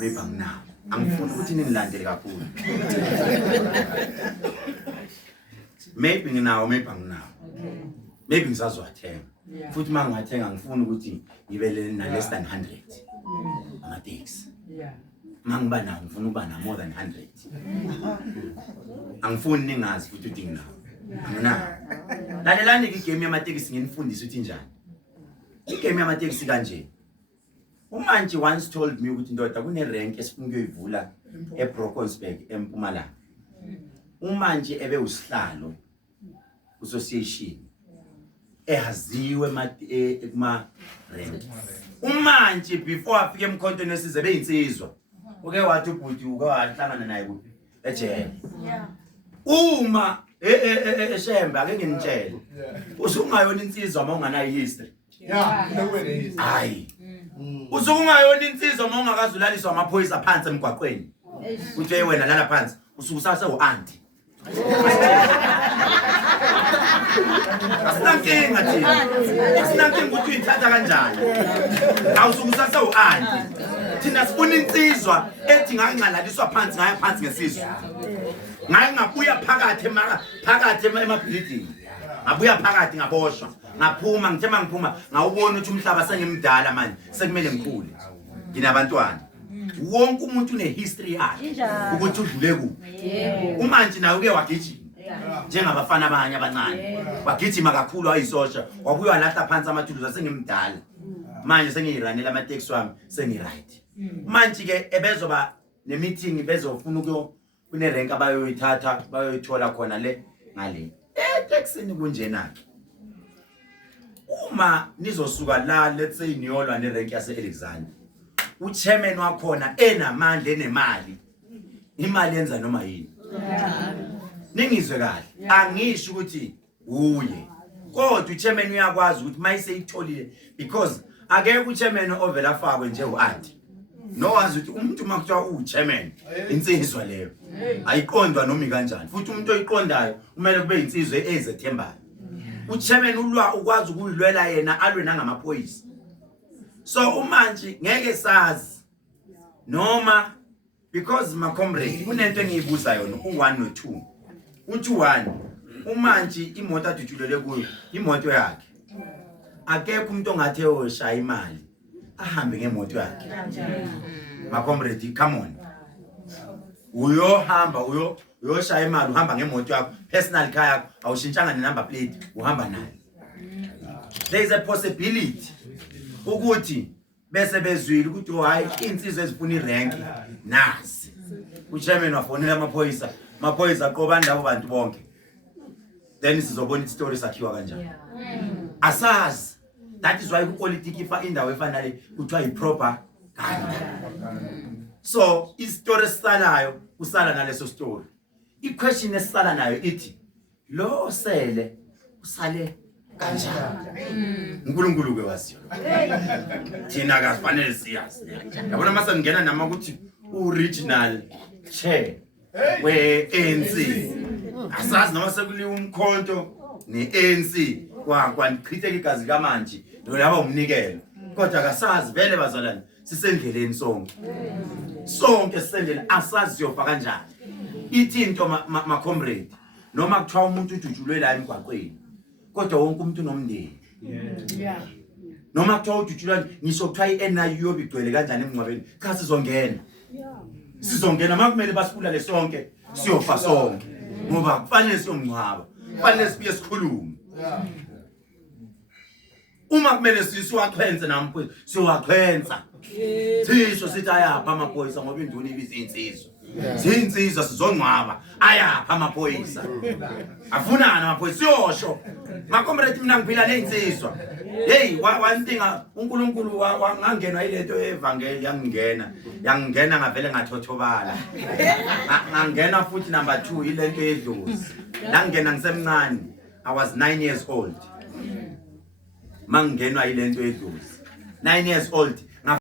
maybe anginawo angifuni ukuthi ningilandele kakhulu maybe nginawo maybe anginawo maybe ngisazowathenga futhi mangingathenga ngifuna ukuthi ngibe na less than 100 ama-taxi mangiba nawo ngifuna ukuba na more than 100 angifuni ningazi futhi ukuthi nginawo anginawo lalelani igame yama-taxi nginifundisa ukuthi njani igame yama-taxi kanje umanje once told me ukuthi ndoda kunerank esifuna ukuyoyivula eBrockensburg eMpumalanga umanje ebe usihlalo association ehaziwe kuma rank umanje before afike emkhontweni esize beyinsizwa uke wathi ubhuti uke wahlangana naye kuphi ejele uma eshembe ake nginitshele usungayona insizwa mawunganayo history hayi usungayona insizwa mawungakazulaliswa amaphoyisa phansi emgwaqweni uthi wena lala phansi usukusasa uanti asinankinga thina asinankinga ukuthi uyithatha kanjani awusukusasa uanti thina sifuna insizwa ethi ngangqalaliswa phansi ngaya phansi ngesizwe ngaye ngabuya phakathi emabuilding ngabuya phakathi ngaboshwa ngaphuma ngithema ngiphuma ngawubona ukuthi umhlaba sengimdala manje sekumele ngikhule nginabantwana wonke umuntu une history yakhe ukuthi udlule kuphi umanje nawe uke wagijima njengabafana abanye abancane wagijima kakhulu ayisosha wabuya walahla phansi amathuluzi sengimdala manje sengiyiranela ama-taxi wami sengiright manje ke ebezoba ne-meeting bezofuna kunerank abayoyithatha bayoyithola khona le ngale taxini kunjena-ke uma nizosuka la let's say niyolwa nerank yase-Alexander uchairman wakhona enamandla enemali imali yenza noma yini ningizwe kahle angisho ukuthi uye kodwa uchairman uyakwazi ukuthi mayiseyitholile because akekho uchairman ovela afakwe nje uanti nowazi ukuthi umuntu makuthiwa uchairman insizwa leyo ayiqondwa noma kanjani futhi umuntu oyiqondayo kumele kube insizwe ezethembayo uchairman ulwa ukwazi ukuyilwela yena alwe nangamaphoyisa so umanje ngeke sazi noma because my comrade kunento engiyibuza yona u1 no2 uthi 1 umanje imoto adutshulele kuyo imoto yakhe akekho umuntu ongathe oshaya imali ahambe ngemoto yakhe my comrade come on uyohamba uyoshaya imali uhamba ngemoto yakho personal car yakho awushintshanga ne-number plate uhamba nayo there is a possibility ukuthi bese bezwile ukuthi hayi insizwe ezifuna irank nasi uchairman wafonela amaphoyisa aqoba ndabo bantu bonke then sizobona istory sakhiwa kanjani asazi that is why kupolitiki ifa indawo efanele kuthiwa yiproper so istory esalayo usala naleso story iquestion esala nayo ithi lo sele usale kanjani uNkulunkulu ke waziyo thina kafanele siyazi yabona mase ngena nama ukuthi original chair we-ANC asazi noma sekuliwa umkhonto ne-ANC kwandichitheka igazi kamanje yaba umnikelo kodwa akasazi vele bazalwane sisendleleni sonke sisendleleni asazi siyofa kanjani ithi into ma comrade noma kuthiwa umuntu udutshulwe la emgwaqweni kodwa wonke umuntu unomndeni noma kuthiwa udutshulwa ngisho kuthiwa i-NIU yobigcwele kanjani emngcwabeni cha sizongena makumele basibulale sonke siyofa sonke ngoba kufanele siyomngcwaba kufanele sibuye sikhulume uma kumele siwachwenze nampo siwachwenza thisho sithi ayapha amaphoyisa ngoba induna ibiza insizwa zinsizwa sizongcwaba ayapha amaphoyisa afunana amaphoyisa yosho makomrade mina ngiphila leinsizwa hey one thing uNkulunkulu wangangenwa ilento evangeli yangingena ngavele ngathothobala ngangena futhi number 2 ilento yedlozi ngangena ngisemncane I was 9 years old mangenwa ilento yedlozi 9 years old